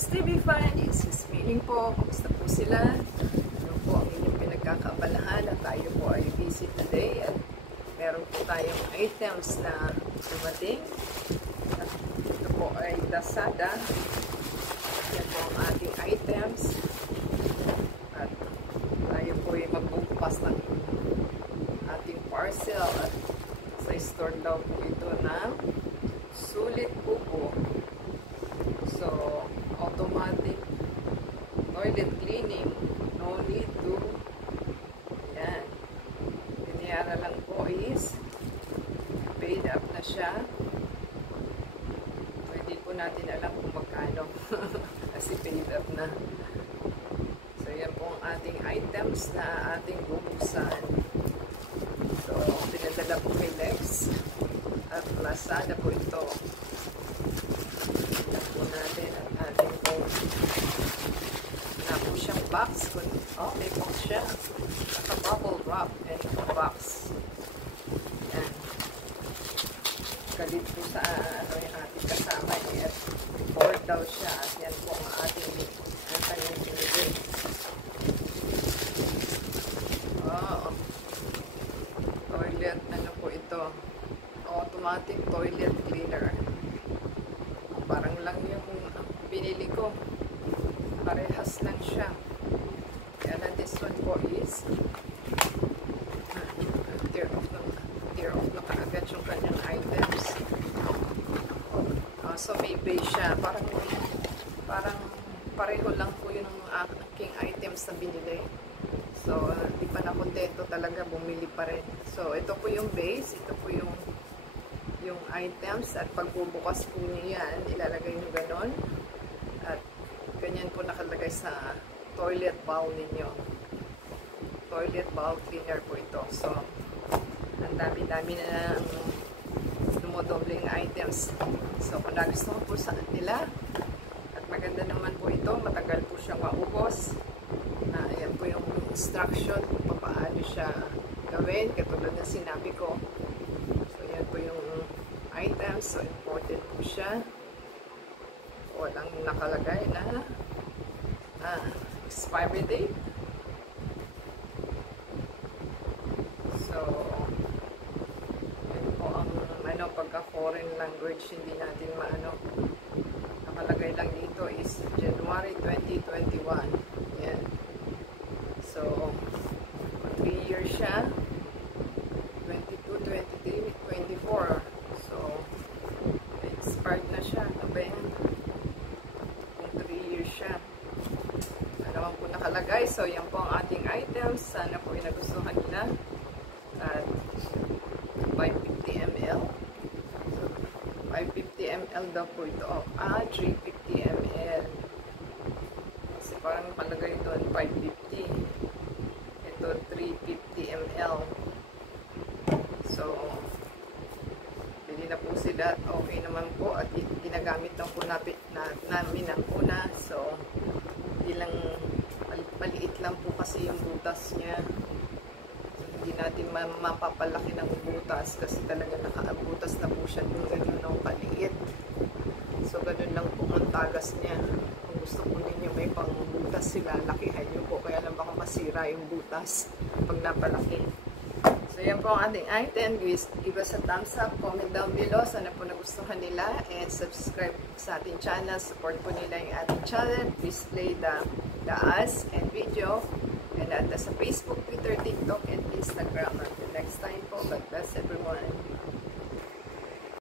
Miss TV Fan, this is Miling po. Kumusta po sila? Ano po ang inyong pinagkakaabalahan at tayo po ay busy today at meron po tayong items na dumating. At ito po ay Lazada. Yan po ang ating items. At tayo po ay magbubukas ng ating parcel at sa store daw po ito na sulit po po. So, automatic toilet cleaning, no need to, yan, biniyara lang po is paid up na siya. Pwede po natin alam kung magkano kasi paid up na. So, yan po ang ating items na ating bubuksan. So, pinadala po kay Lex at Lazada po ito. Natin at ating po na po siyang box. Oh, may box siya. Naka-bubble wrap and box. Yan. Galit po sa ano yung ating kasama niya. Board daw siya. At yan po ang ating kanyang pinigay. Oh. Toilet, ano po ito? Automatic toilet cleaner. Parang lang yung pinili ko. Parehas lang siya. Kaya na this one po is tear off na kaagad yung kanyang items. So may base siya. Parang pareho lang po yung aking items na binili. So di pa na kontento talaga, bumili pa rin. So ito po yung base. Ito po yung items at pagbubukas po niya yan, ilalagay nyo ganon at ganyan po nakalagay sa toilet bowl ninyo. Toilet bowl cleaner po ito. So ang dami-dami na dumodoble yung items. So kung nagustuhan po sa nila at maganda naman po ito, matagal po siyang maubos. Ayan po yung instruction kung paano siya gawin, katulad na sinabi ko. So yan po yung items, so important po siya. Walang nakalagay na expiry date. So yan po ang pagka foreign language hindi natin maano. Nakalagay lang dito is January 2021. Yan. So 3 years siya. 22, 23, 24. So, expired na siya. Ano ba yan? Kung 3 years siya. Ano naman po nakalagay. So, yan po ang ating items. Sana po yung nagustuhan nila. At 550 ml. So, 550 ml daw po ito. 350 ml. Kasi parang nakalagay doon 550. Ito 350 ml. So, na po sila at okay naman po at ginagamit lang po namin ang una. So, ilang maliit lang po kasi yung butas niya. So, hindi natin mapapalaki ng butas kasi talaga nakabutas na po siya yung ganun kaliit. So, ganun lang po ang tagas niya. Kung gusto po ninyo may pang butas sila, lakihan nyo po. Kaya lang baka masira yung butas pag napalaki. So, yan po ang ating item. Give us a thumbs up, comment down below. Sana po nagustuhan nila. And subscribe sa ating channel. Support po nila yung ating channel. Please play the ads and video. And sa Facebook, Twitter, TikTok, and Instagram. Until next time po. God bless everyone.